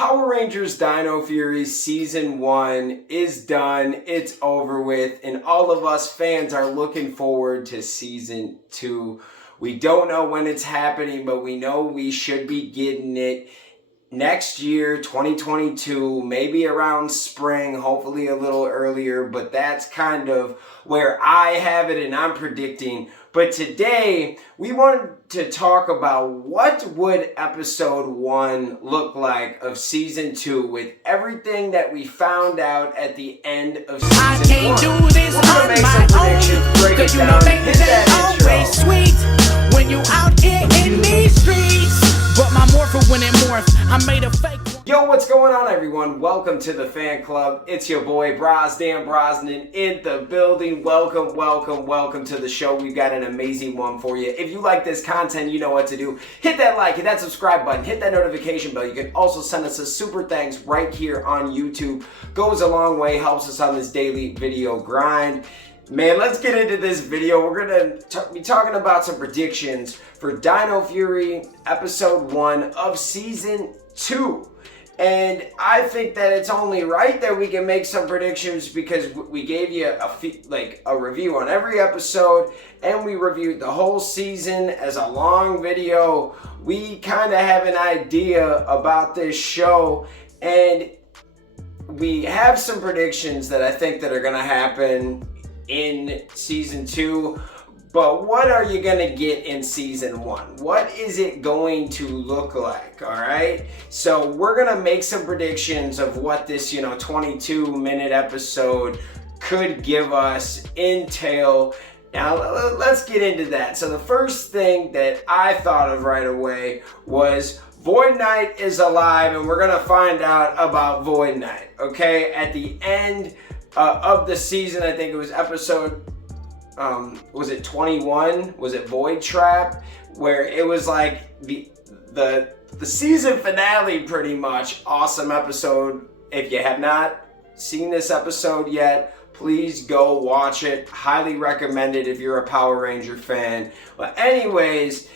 Power Rangers Dino Fury Season 1 is done, it's over with, and all of us fans are looking forward to Season 2. We don't know when it's happening, but we know we should be getting it next year, 2022, maybe around spring, hopefully a little earlier, but that's kind of where I have it and I'm predicting. But today, we wanted to talk about what would episode 1 look like of season 2 with everything that we found out at the end of season 1. I can't do this on my own, cause you know things ain't always sweet when you out here in these streets. But my morpher when it morphed, I made a fake one. Yo, what's going on, everyone? Welcome to the fan club. It's your boy Dan Brosnan in the building. Welcome to the show. We've got an amazing one for you. If you like this content, you know what to do. Hit that like, hit that subscribe button, hit that notification bell. You can also send us a super thanks right here on YouTube. Goes a long way, helps us on this daily video grind. Man, let's get into this video. We're going to be talking about some predictions for Dino Fury Episode 1 of Season 2. And I think that it's only right that we can make some predictions because we gave you a review on every episode and we reviewed the whole season as a long video. We kind of have an idea about this show and we have some predictions that I think that are going to happen in season 2, but what are you gonna get in season 1? What is it going to look like? All right, so we're gonna make some predictions of what this 22-minute episode could give us entail. Now let's get into that. So the first thing that I thought of right away was Void Knight is alive, and we're gonna find out about Void Knight. Okay, at the end of the season, I think it was episode, was it 21? Was it Void Trap? Where it was like the season finale, pretty much. Awesome episode. If you have not seen this episode yet, please go watch it. Highly recommend it if you're a Power Ranger fan. But anyways,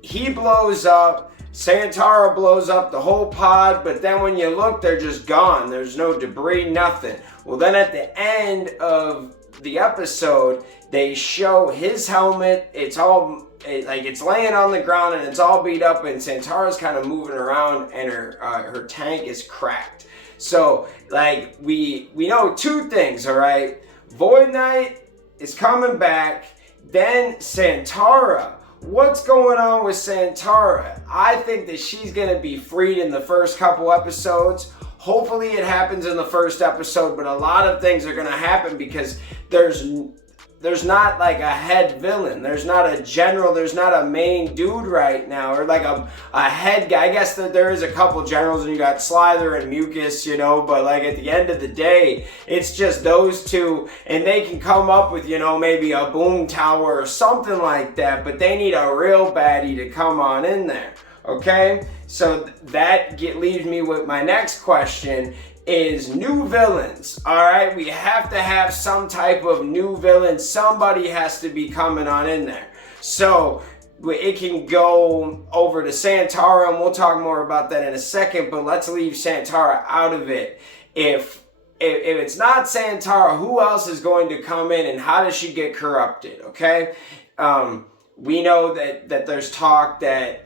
he blows up. Santara blows up the whole pod, but then when you look, they're just gone. There's no debris, nothing. Well, then at the end of the episode, they show his helmet. It's laying on the ground and it's all beat up, and Santara's kind of moving around, and her tank is cracked. So, we know two things, all right? Void Knight is coming back, then Santara. What's going on with Santara? I think that she's going to be freed in the first couple episodes. Hopefully it happens in the first episode, but a lot of things are going to happen because there's not like a head villain. There's not a general. There's not a main dude right now, or like a head guy. I guess that there is a couple generals, and you got Slither and Mucus, but like at the end of the day, it's just those two, and they can come up with, maybe a boom tower or something like that, but they need a real baddie to come on in there, okay? So that leaves me with my next question is new villains. All right, we have to have some type of new villain. Somebody has to be coming on in there. So it can go over to Santara, and we'll talk more about that in a second, but let's leave Santara out of it. If it's not Santara, who else is going to come in, and how does she get corrupted? Okay, we know that there's talk that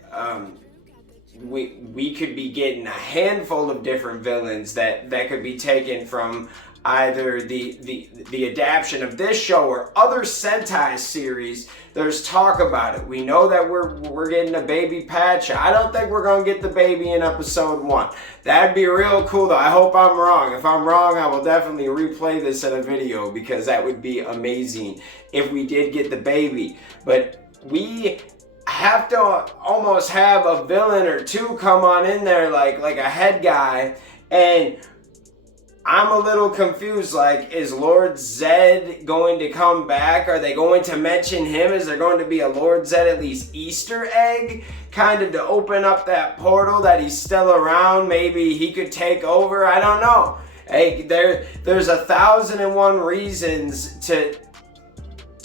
we could be getting a handful of different villains that could be taken from either the adaptation of this show or other Sentai series. There's talk about it. We know that we're getting a baby Patch. I don't think we're gonna get the baby in episode 1. That'd be real cool though. I hope I'm wrong. If I'm wrong, I will definitely replay this in a video because that would be amazing if we did get the baby. But we have to almost have a villain or two come on in there, like a head guy, and I'm a little confused. Is Lord Zed going to come back? Are they going to mention him? Is there going to be a Lord Zed at least Easter egg, kind of to open up that portal that he's still around? Maybe he could take over. I don't know. Hey, there's 1,001 reasons to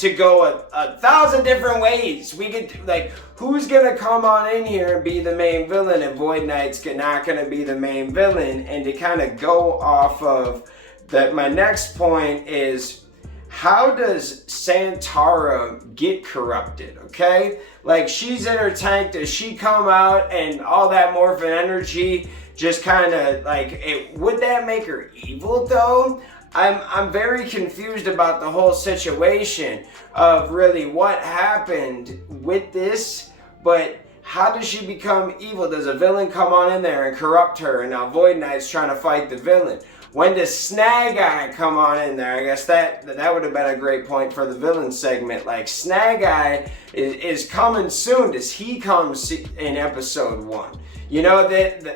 to go a thousand different ways. We could, like, who's gonna come on in here and be the main villain, and Void Knight's not gonna be the main villain? And to kind of go off of that, my next point is, how does Santara get corrupted, okay? Like, she's in her tank. Does she come out and all that morphin energy just kind of, like, would that make her evil, though? I'm very confused about the whole situation of really what happened with this, but how does she become evil? Does a villain come on in there and corrupt her, and now Void Knight's trying to fight the villain? When does Snag Eye come on in there? I guess that would have been a great point for the villain segment. Like, Snag Eye is coming soon. Does he come in episode 1? You know,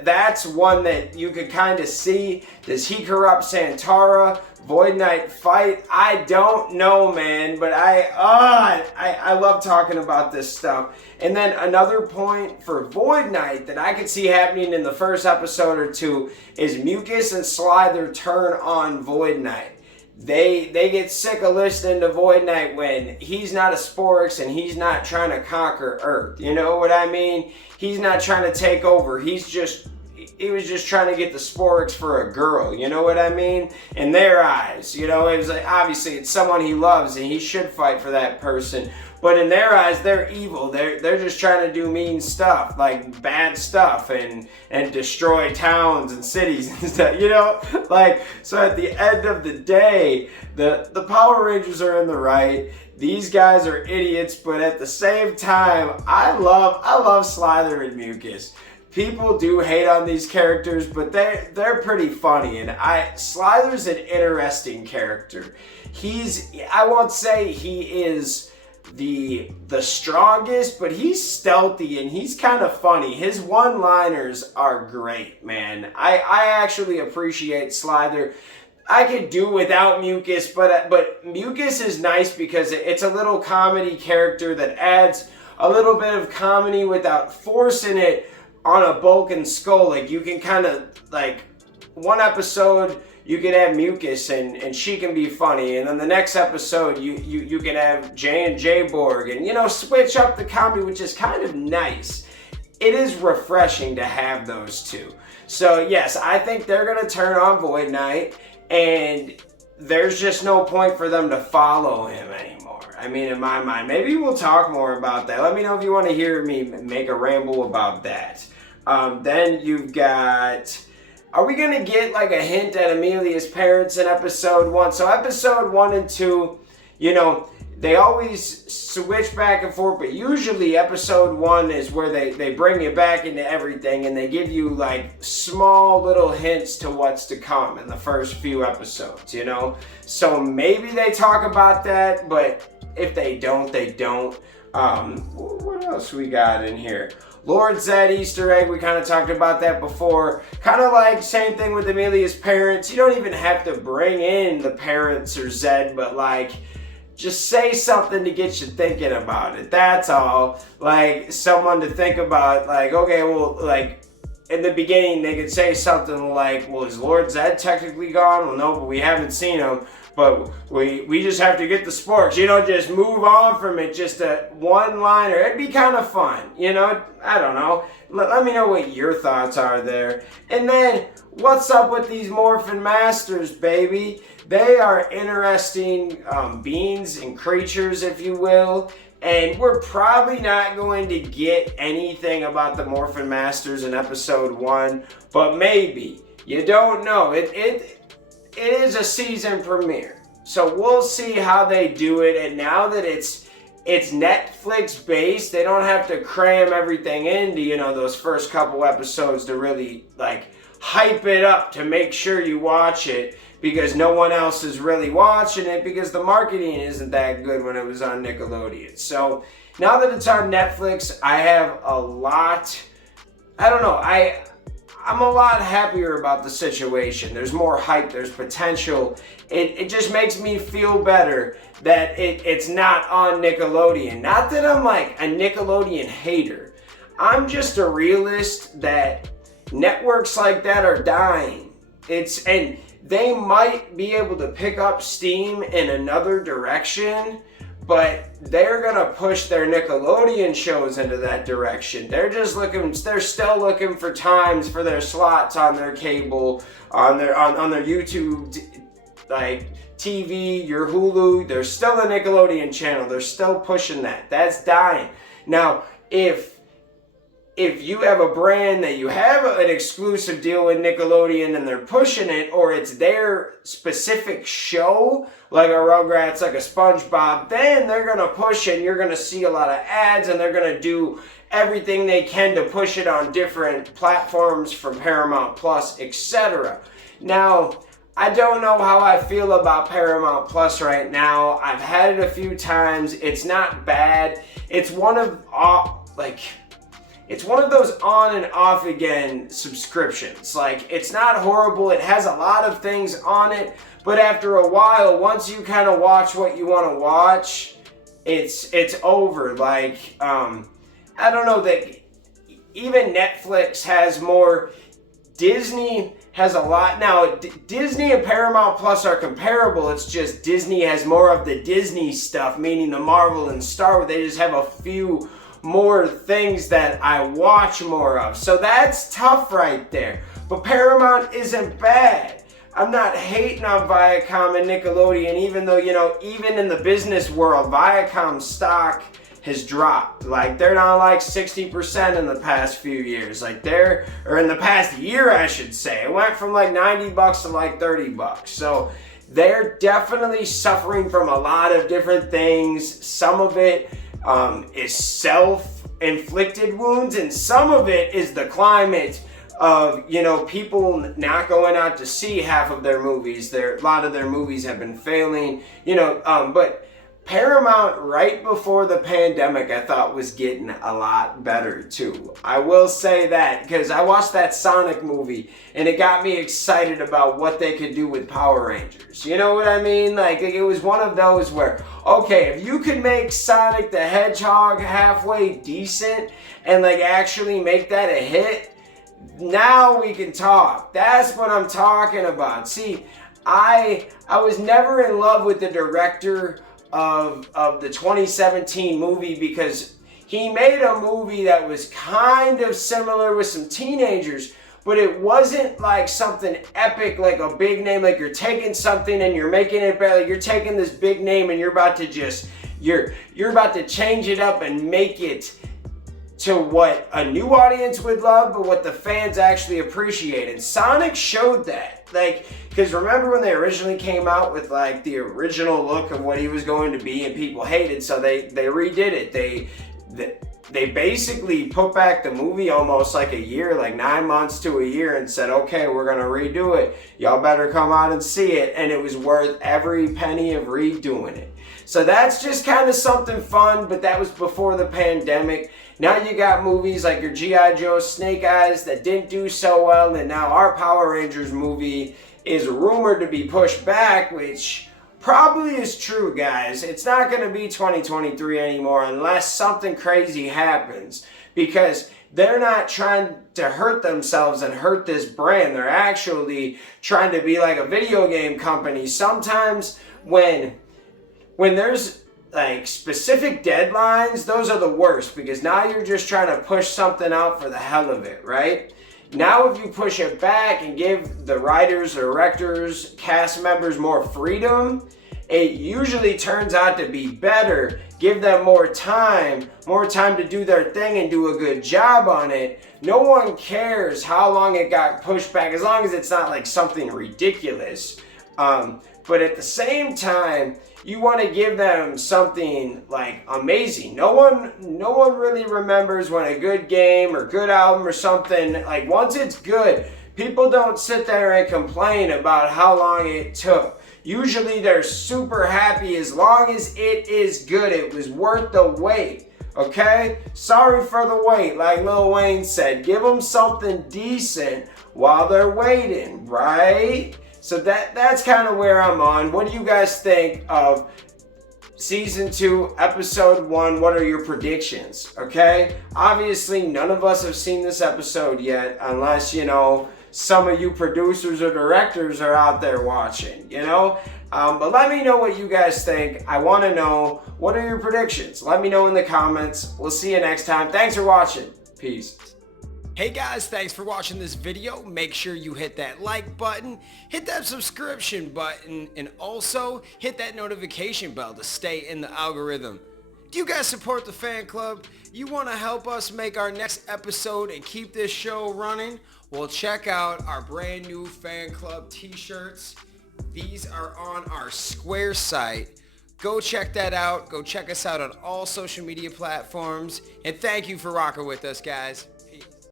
that's one that you could kind of see. Does he corrupt Santara? Void Knight fight? I don't know, man, but I love talking about this stuff. And then another point for Void Knight that I could see happening in the first episode or two is Mucus and Slither turn on Void Knight. They get sick of listening to Void Knight when he's not a Sporix and he's not trying to conquer Earth. You know what I mean? He's not trying to take over. He was just trying to get the Sporix for a girl, you know what I mean? In their eyes, you know, it was like, obviously it's someone he loves and he should fight for that person. But in their eyes, they're evil. They're just trying to do mean stuff, like bad stuff, and destroy towns and cities and stuff, you know? Like, so at the end of the day, the Power Rangers are in the right. These guys are idiots, but at the same time, I love Slither and Mucus. People do hate on these characters, but they're pretty funny, and Slither's an interesting character. I won't say he is the strongest, but he's stealthy and he's kind of funny. His one-liners are great, man. I actually appreciate Slither. I could do without Mucus, but Mucus is nice because it's a little comedy character that adds a little bit of comedy without forcing it on a Bulk and Skull. Like, you can kind of, like, one episode you can have Mucus and she can be funny, and then the next episode you can have J Borg, and, you know, switch up the comedy, which is kind of nice. It is refreshing to have those two. So yes, I think they're gonna turn on Void Knight, and there's just no point for them to follow him anymore. I mean, in my mind, maybe we'll talk more about that. Let me know if you want to hear me make a ramble about that. Then you've got, are we going to get like a hint at Amelia's parents in episode 1? So episode 1 and 2, you know, they always switch back and forth, but usually episode 1 is where they bring you back into everything, and they give you like small little hints to what's to come in the first few episodes, you know? So maybe they talk about that, but if they don't, they don't. What else we got in here? Lord Zed Easter egg, we kind of talked about that before. Kind of like same thing with Amelia's parents. You don't even have to bring in the parents or Zed, but like, just say something to get you thinking about it. That's all. Like, someone to think about, like, okay, well, like, in the beginning, they could say something like, well, is Lord Zed technically gone? Well, no, but we haven't seen him. But we just have to get the Sporks. You know, just move on from it. Just a one-liner. It'd be kind of fun. You know, I don't know. Let me know what your thoughts are there. And then, what's up with these Morphin Masters, baby? They are interesting beings and creatures, if you will. And we're probably not going to get anything about the Morphin Masters in episode 1. But maybe. You don't know. It is a season premiere, so we'll see how they do it. And now that it's Netflix based, they don't have to cram everything into, you know, those first couple episodes to really like hype it up to make sure you watch it, because no one else is really watching it because the marketing isn't that good when it was on Nickelodeon. So now that it's on Netflix, I have a lot, I don't know, I'm a lot happier about the situation. There's more hype, there's potential. It just makes me feel better that it's not on Nickelodeon. Not that I'm like a Nickelodeon hater. I'm just a realist that networks like that are dying. And they might be able to pick up steam in another direction, but they're gonna push their Nickelodeon shows into that direction. They're still looking for times for their slots on their cable, on their YouTube, like TV, your Hulu. There's still a Nickelodeon channel. They're still pushing that. That's dying. Now, if you have a brand that you have an exclusive deal with Nickelodeon and they're pushing it, or it's their specific show, like a Rugrats, like a SpongeBob, then they're going to push it and you're going to see a lot of ads and they're going to do everything they can to push it on different platforms from Paramount Plus, etc. Now, I don't know how I feel about Paramount Plus right now. I've had it a few times. It's not bad. It's one of those on and off again subscriptions. Like, it's not horrible. It has a lot of things on it, but after a while, once you kind of watch what you want to watch, it's over. Like, I don't know, that even Netflix has more. Disney has a lot. Now, Disney and Paramount Plus are comparable. It's just Disney has more of the Disney stuff, meaning the Marvel and Star Wars. They just have a few more things that I watch more of. So that's tough right there. But Paramount isn't bad. I'm not hating on Viacom and Nickelodeon, even though, even in the business world, Viacom stock has dropped. Like, they're down like 60% in the past few years. Like, or in the past year, I should say. It went from like $90 to like $30. So they're definitely suffering from a lot of different things. Some of it is self-inflicted wounds, and some of it is the climate of, people not going out to see half of their movies. A lot of their movies have been failing, but Paramount, right before the pandemic, I thought was getting a lot better too. I will say that, because I watched that Sonic movie and it got me excited about what they could do with Power Rangers. You know what I mean? Like, it was one of those where, okay, if you could make Sonic the Hedgehog halfway decent and like actually make that a hit, now we can talk. That's what I'm talking about. See, I was never in love with the director of the 2017 movie, because he made a movie that was kind of similar with some teenagers, but it wasn't like something epic, like a big name, like you're taking something and you're making it better. Like, you're taking this big name and you're about to you're about to change it up and make it to what a new audience would love, but what the fans actually appreciated. Sonic showed that. Like, because remember when they originally came out with like the original look of what he was going to be, and people hated, so they redid it. They basically put back the movie almost like a year, like 9 months to a year, and said, okay, we're gonna redo it. Y'all better come out and see it. And it was worth every penny of redoing it. So that's just kind of something fun, but that was before the pandemic. Now you got movies like your G.I. Joe Snake Eyes that didn't do so well, and now our Power Rangers movie is rumored to be pushed back, which probably is true, guys. It's not going to be 2023 anymore unless something crazy happens, because they're not trying to hurt themselves and hurt this brand. They're actually trying to be like a video game company. Sometimes when there's like specific deadlines, those are the worst, because now you're just trying to push something out for the hell of it, right? Now if you push it back and give the writers, directors, cast members more freedom, it usually turns out to be better. Give them more time to do their thing and do a good job on it. No one cares how long it got pushed back, as long as it's not like something ridiculous. But at the same time, you want to give them something like amazing. No one really remembers when a good game or good album or something, like once it's good, people don't sit there and complain about how long it took. Usually they're super happy as long as it is good. It was worth the wait. Okay? Sorry for the wait, like Lil Wayne said. Give them something decent while they're waiting, right? So that's kind of where I'm on. What do you guys think of Season 2, Episode 1? What are your predictions? Okay? Obviously, none of us have seen this episode yet, unless, some of you producers or directors are out there watching, you know? But let me know what you guys think. I want to know, what are your predictions? Let me know in the comments. We'll see you next time. Thanks for watching. Peace. Hey guys, thanks for watching this video. Make sure you hit that like button, hit that subscription button, and also hit that notification bell to stay in the algorithm. Do you guys support the fan club? You want to help us make our next episode and keep this show running? Well, check out our brand new fan club t-shirts. These are on our Square site. Go check that out. Go check us out on all social media platforms. And thank you for rocking with us, guys.